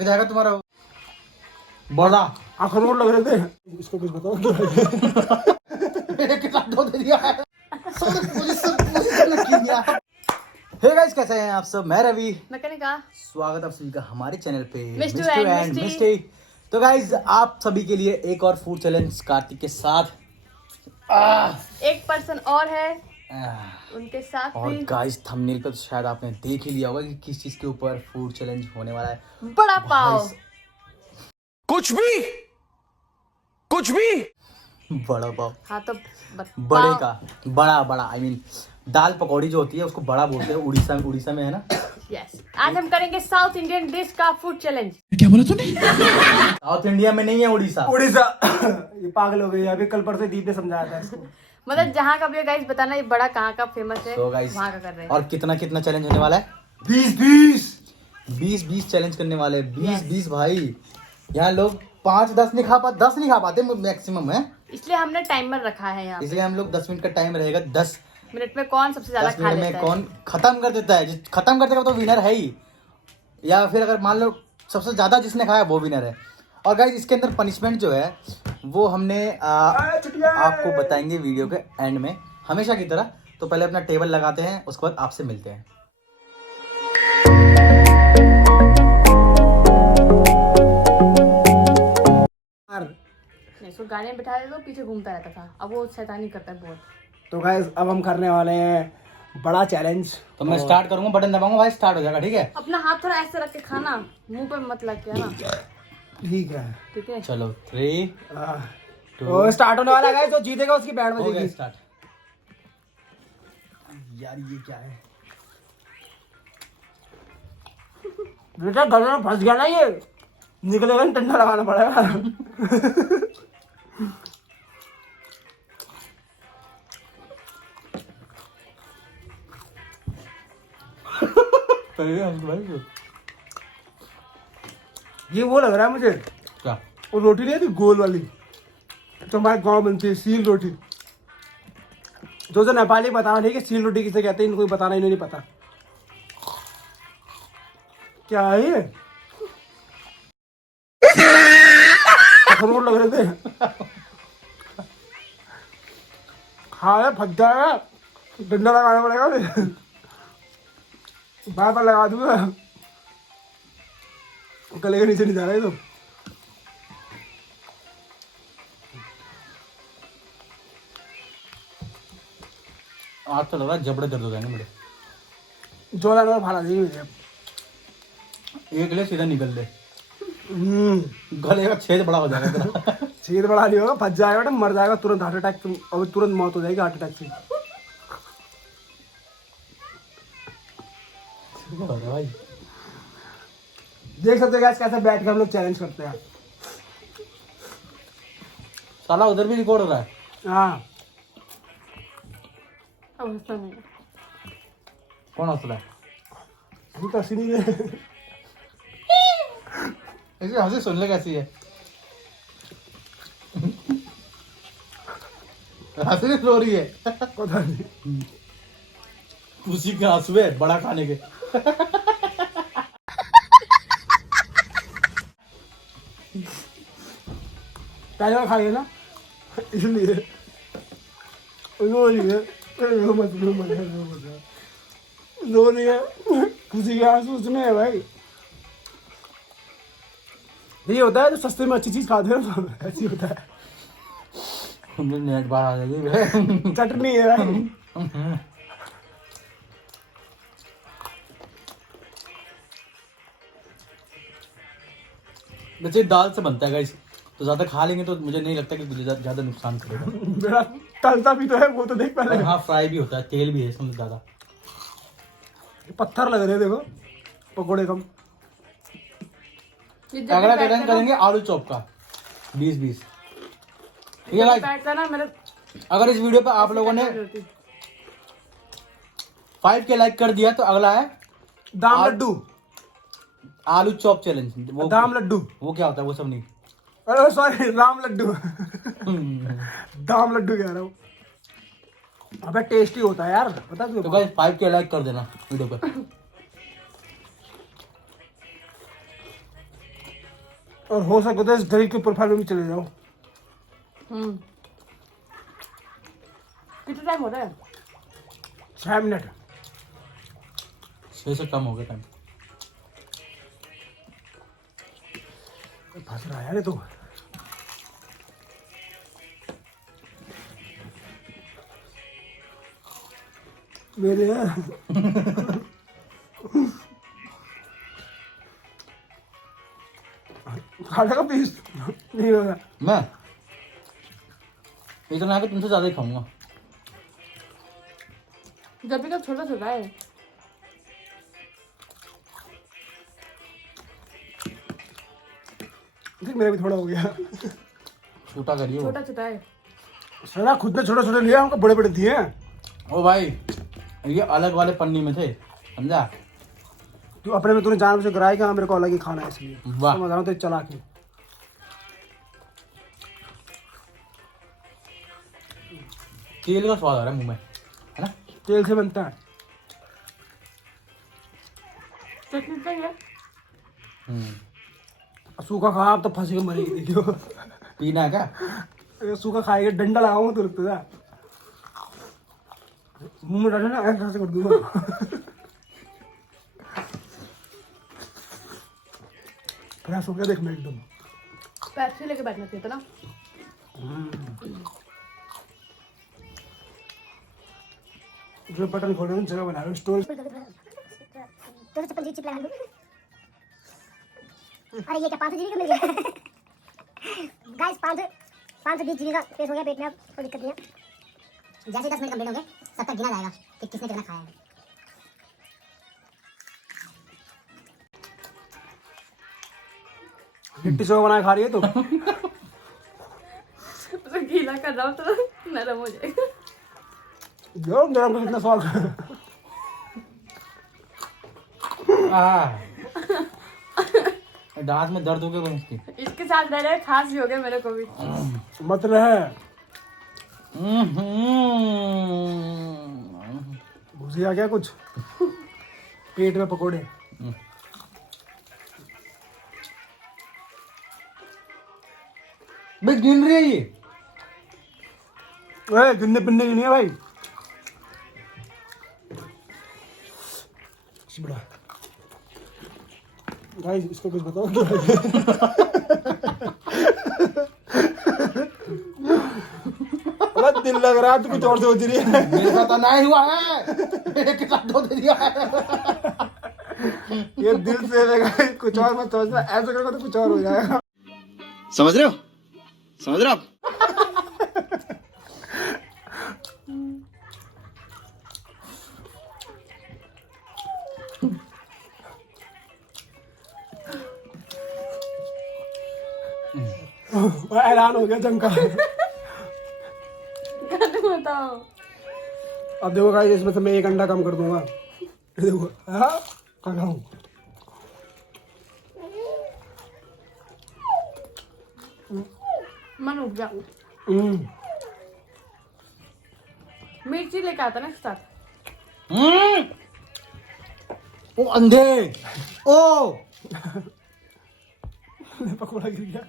थक जाएगा तुम्हारा बड़ा अखरोट लग रहे थे। इसको कुछ बताओ। एक साथ दो दे दिया है। हे गाइस, कैसे हैं आप सब? मैं रवि, स्वागत आप सभी का हमारे चैनल पे मिस्टू मिस्टू एंड एंड मिस्टी। तो गाइस, आप सभी के लिए एक और फूड चैलेंज कार्तिक के साथ एक पर्सन और है आह, उनके साथ और भी गाइस थंबनेल पे तो शायद आपने देख ही लिया होगा कि किस चीज के ऊपर फूड चैलेंज होने वाला है। बड़ा पाव। भाई, कुछ भी बड़ा पाव। हाँ तो बड़े का बड़ा बड़ा आई मीन दाल पकौड़ी जो होती है उसको बड़ा बोलते हैं। उड़ीसा में है ना। यस, आज हम करेंगे साउथ इंडियन डिश का फूड चैलेंज। क्या बोला तूने? साउथ इंडिया में नहीं है उड़ीसा। ये पागल हो गई। अभी कल परसों दीप ने समझाया था इसको। मतलब जहाँ का भी गाइस बताना ये बड़ा कहाँ का फेमस है, तो गाइस वहाँ का कर रहे हैं। और कितना कितना चैलेंज होने वाला है? 20 चैलेंज करने वाले। 20 भाई। यहाँ लोग 5-10 नहीं खा पाते, 10 नहीं खा पाते मैक्सिमम है। इसलिए हमने टाइमर रखा है यहाँ। इसलिए हम लोग 10 मिनट का टाइम रहेगा। 10 मिनट में कौन सबसे ज्यादा 10 खा मिनट लेता में है। कौन खत्म कर देता है। खत्म कर देगा तो विनर है ही, या फिर अगर मान लो सबसे ज्यादा जिसने खाया वो विनर है। और गाइस इसके अंदर पनिशमेंट जो है वो हमने आपको बताएंगे वीडियो के एंड में, हमेशा की तरह। तो पहले अपना टेबल लगाते हैं, उसके बाद आपसे मिलते हैं। इसको गाड़ी में बिठा दे तो पीछे घूमता रहता था, अब वो शैतानी करता है बहुत। तो गाइस अब हम करने वाले हैं बड़ा चैलेंज। तो मैं स्टार्ट करूंगा, बटन दबाऊंगा भाई, स्टार्ट हो जाएगा। ठीक है, अपना हाथ थोड़ा ऐसे रख के खाना, मुंह पे मत लग के, है ना? ठीक है। ठीक है, चलो 3 तो स्टार्ट होने वाला है गाइस। जो जीतेगा उसकी बैंड हो गया बजेगी। स्टार्ट। यार ये क्या है? बेटा गले में फंस गया ना ये, निकलेगा नहीं, ठंडा लगाना पड़ेगा। ये वो लग रहा है मुझे, क्या? वो रोटी नहीं थी गोल वाली जो हमारे गाँव बनती है, सील रोटी। जो नेपाली बताना नहीं कि सील रोटी किसे कहते हैं, इनको बताना, इन्हें नहीं पता क्या है ये। अखरोट लग रहे थे। खाया फट जाएगा, डंडा लगाना पड़ेगा फिर। बार बार लगा दूंगा, गले के नीचे नहीं जा रहा है। तो आज तो लग रहा है जबड़े दर्द हो जाएंगे मेरे। जोरा जोरा भाड़ा नहीं मुझे। एक ले सीधा निकल ले, गले का छेद बड़ा हो जाएगा तेरा। छेद बड़ा नहीं होगा, फंस जाएगा बेटा, मर जाएगा तुरंत, हार्ट अटैक। और तुरंत मौत हो जाएगी हार्ट अटैक से। भाई देख सकते हो guys कैसे बैठ कर हम लोग चैलेंज करते हैं। साला उधर भी रिकॉर्ड हो रहा है। हाँ अब हंसना नहीं। कौन हंस रहा है? हम तो हंसी नहीं है। ऐसी हंसी सुन ले कैसी है। हंसी नहीं रो रही है। पता नहीं। उसी के आंसू है बड़ा खाने के। पहले बार खाइए ना, इसलिए रो नहीं है। रो मत, रो मत, रो मत, रो नहीं है। खुशी के आंसू उसमें है भाई। ये होता है जो सस्ते में अच्छी चीज खाते हैं ना, ऐसी होता है। नेट बाहर आ जाएगी। चटनी है भाई। वैसे दाल से बनता है गाइस, तो ज्यादा खा लेंगे तो मुझे नहीं लगता कि ज्यादा नुकसान करेगा। मेरा तलता भी तो है, वो तो देख पहले। और हाँ, फ्राई भी होता है, तेल भी है इसमें ज्यादा। पत्थर लग रहे हैं देखो, पकोड़े कम। अगला चैलेंज करेंगे आलू चॉप का 20 ये गाइस, बैठता ना मेरे। अगर इस वीडियो पे आप लोगों ने 5K लाइक कर दिया तो अगला है दाम लड्डू। आलू चॉप चैलेंज। वो दाम लड्डू, वो क्या होता है वो सब नहीं। अरे सॉरी, राम लड्डू। दाम लड्डू कह रहा हूँ। अबे टेस्टी होता है यार, पता क्यों? तो गाइस 5K लाइक कर देना वीडियो पे। और हो सके तो इस गरीब के प्रोफाइल में भी चले जाओ। कितना टाइम हो रहा है? 6 मिनट 6 से कम हो गया टाइम। फंस रहा है यार ये तो। मेरे खाने का पीस नहीं होगा। मैं इतना है कि तुमसे ज्यादा ही खाऊंगा। जब भी तो छोटा छोटा है। देख मेरा भी थोड़ा हो गया। छोटा करिए वो। छोटा छोटा है। साला खुद ने छोटे छोटे लिया, हमको बड़े बड़े दिए। ओ भाई ये अलग वाले पन्नी में थे, समझा? तू अपने में तूने जान से कराया कि हाँ मेरे को अलग ही खाना है, इसलिए वाह। समझ रहा हूँ तो चला के। तेल का स्वाद आ रहा है मुंह में, है ना? तेल से बनता है। चटनी चाहिए? सूखा खा आप तो फंसी के मरेगी, देखियो। पीना है क्या? ये सूखा खाएगा, डंडा लगाऊंगा तो लगता है मुंह में डाले ना, ऐसा कर दूंगा। फ्रेश हो गया देख मैं एकदम। पैसे लेके बैठना चाहिए था ना। जो बटन खोले ना जगह बना रहे स्टोर। तो चप्पल जी चिप लगा लूं। अरे ये क्या 500 जीबी का मिल गया। गाइस 520 जीबी का स्पेस हो गया पेट में, अब कोई दिक्कत नहीं है। जैसे 10 मिनट कंप्लीट होंगे तब तक गिना जाएगा कि किसने कितना खाया है। लिट्टी चोखा बना के खा रही है तो। तो गीला कर रहा हूँ तो नरम हो जाएगा। यार गरम का कितना स्वाद है। दांत में दर्द हो गया बस इसकी। इसके साथ रह रहे खांस भी हो गया मेरे को भी। मत रहे घुसी आ गया कुछ पेट में पकोड़े। भाई गिन रही है ये। ओए गिनने पिनने की नहीं है भाई। बड़ा गाइस इसको कुछ बताओ क्या है? दिल लग रहा है तो कुछ और सोच रही है। मेरे साथ नहीं हुआ है, एक साथ दो दे दिया है। ये दिल से लगा कुछ और मत सोचना, ऐसा करोगे तो कुछ और हो जाएगा। समझ रहे हो? समझ रहे हो आप? हैरान हो गया जंका। बताओ। अब देखो गाइस इसमें से मैं एक अंडा कम कर दूंगा। ये देखो हाँ खा हूँ। मन उठ गया। मिर्ची लेके आता ना इसके साथ। ओ अंधे ओ। पकौड़ा गिर गया।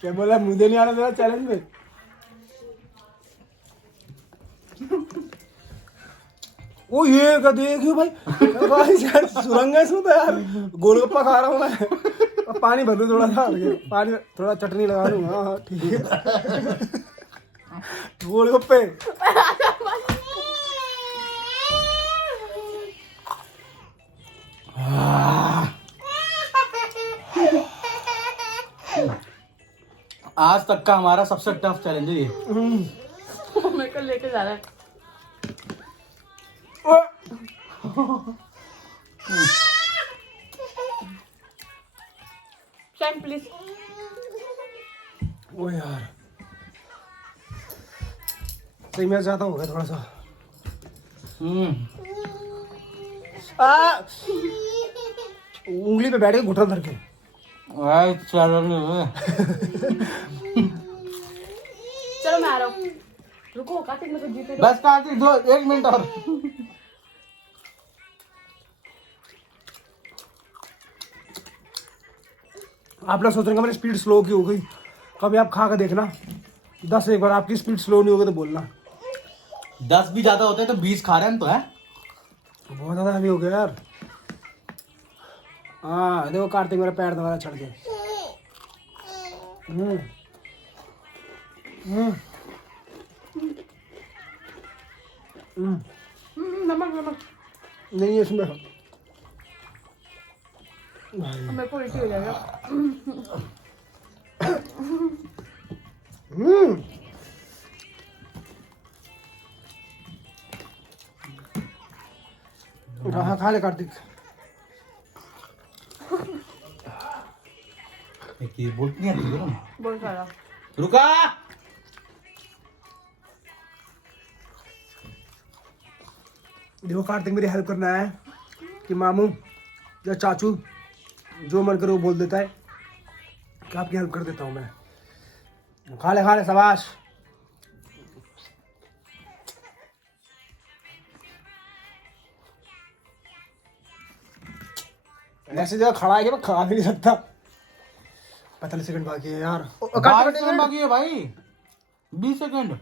क्या बोला, मुझे नहीं आना मेरा चैलेंज में। ओ ये का देखियो भाई, भाई यार सुरंग है इसमें तो यार। गोलगप्पा खा रहा हूँ मैं। अब पानी भर लूँ थोड़ा सा, पानी थोड़ा चटनी लगा लूँ। हाँ ठीक है। गोलगप्पे आज तक का हमारा सबसे टफ चैलेंज है ये। मेरे को लेके जा रहा है। Time please. ओ यार सही में ज्यादा हो गया थोड़ा सा। उंगली पे बैठ के घुटना धर के। चलो मैं आ रहा हूँ। रुको कार्तिक, मेरे को जीते दो। बस कार्तिक 1 मिनट और। आप लोग सोच रहे हैं मेरी स्पीड स्लो की हो गई, कभी आप खा कर देखना 10 एक बार आपकी स्पीड स्लो नहीं होगी तो बोलना। 10 भी ज्यादा होते हैं तो 20 खा रहे हैं हम तो है। बहुत ज्यादा हैवी हो गया यार। हाँ देखो कार्तिक मेरा पैर दोबारा चढ़ गया। नमक नमक नहीं है इसमें। मेरे को उल्टी हो जाएगा। हाँ खा ले कार्तिक। एक ये बोल नहीं आती है ना। बहुत सारा। रुका। देखो कार्तिक मेरी हेल्प करना है कि मामू या चाचू जो मन करे वो बोल देता है कि आपकी हेल्प कर देता हूँ मैं। खा ले शाबाश। ऐसी जगह खड़ा है कि मैं खा भी नहीं सकता। 45 सेकंड बाकी है यार। 12 सेकंड बाकी है भाई। 20 सेकंड।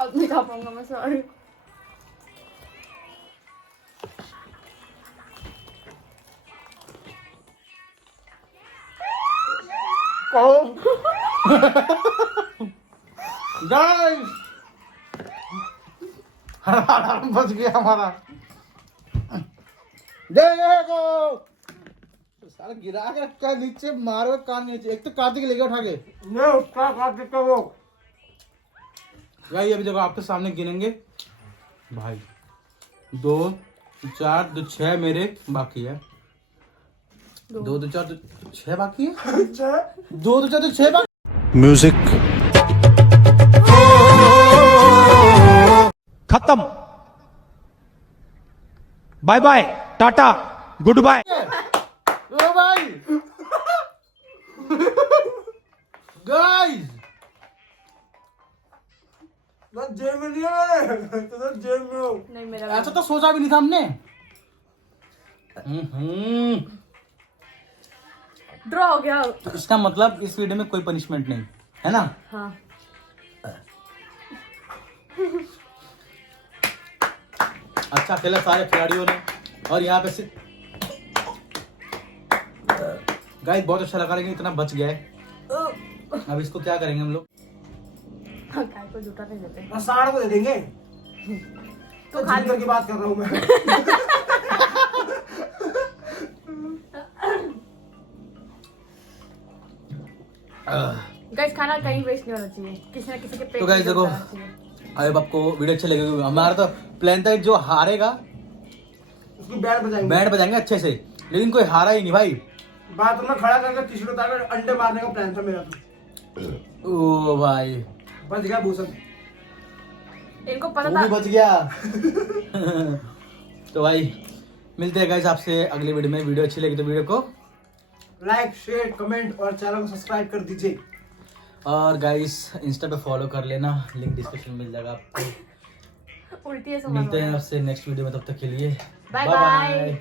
अब नहीं खा पाऊंगा मैं, सॉरी। गाइस बच गया हमारा। देखो साला गिरा के रखा है नीचे, मारो कान नीचे। एक तो कार्तिक लेके उठा के नहीं उसका कार्तिक का वो भाई। अभी देखो आपके सामने गिनेंगे भाई। 2 4 2 6 मेरे बाकी है। 2 2 4 6 बाकी है। 2 2 4 6 बाकी। म्यूजिक खत्म। Bye bye tata goodbye. ओ भाई गाइस जेल में नहीं है तो जेल में हो। नहीं मेरा ऐसा तो सोचा भी नहीं था हमने। ड्रॉ हो गया। तो इसका मतलब इस वीडियो में कोई पनिशमेंट नहीं है ना। हाँ अच्छा खेला सारे खिलाड़ियों ने। और यहाँ पे से गाइस बहुत अच्छा लगा, लेकिन इतना बच गया है। अब इसको क्या करेंगे हम लोग। गाय को जूता नहीं देते। साड़ को दे देंगे। तो खा जिंदर की बात कर रहा हूँ मैं। गाइस खाना कहीं वेस्ट नहीं होना चाहिए, किसी ना किसी के पेट तो में गाइस देखो, जाना चाहिए। अब आपको वीडियो अच्छी लगेगी। हमारा तो प्लान था जो हारेगा उसको बैंड बजाएंगे। बैंड बजाएंगे अच्छे से, लेकिन कोई हारा ही नहीं भाई। बाथरूम में खड़ा करके टी-शर्ट उतार कर अंडे मारने का प्लान था मेरा तो। ओ भाई बच गया भूषण। इनको पता तू था। भी बच गया। तो भाई मिलते हैं गाइस आपसे अगली वीडियो में। वीडियो अच्छी लगी तो वीडियो को लाइक शेयर कमेंट और चैनल को सब्सक्राइब कर दीजिए। और गाइस इंस्टा पे फॉलो कर लेना, लिंक डिस्क्रिप्शन में मिल जाएगा आपको। उल्टी है। मिलते हैं आपसे नेक्स्ट वीडियो में, तब तक के लिए बाय बाय।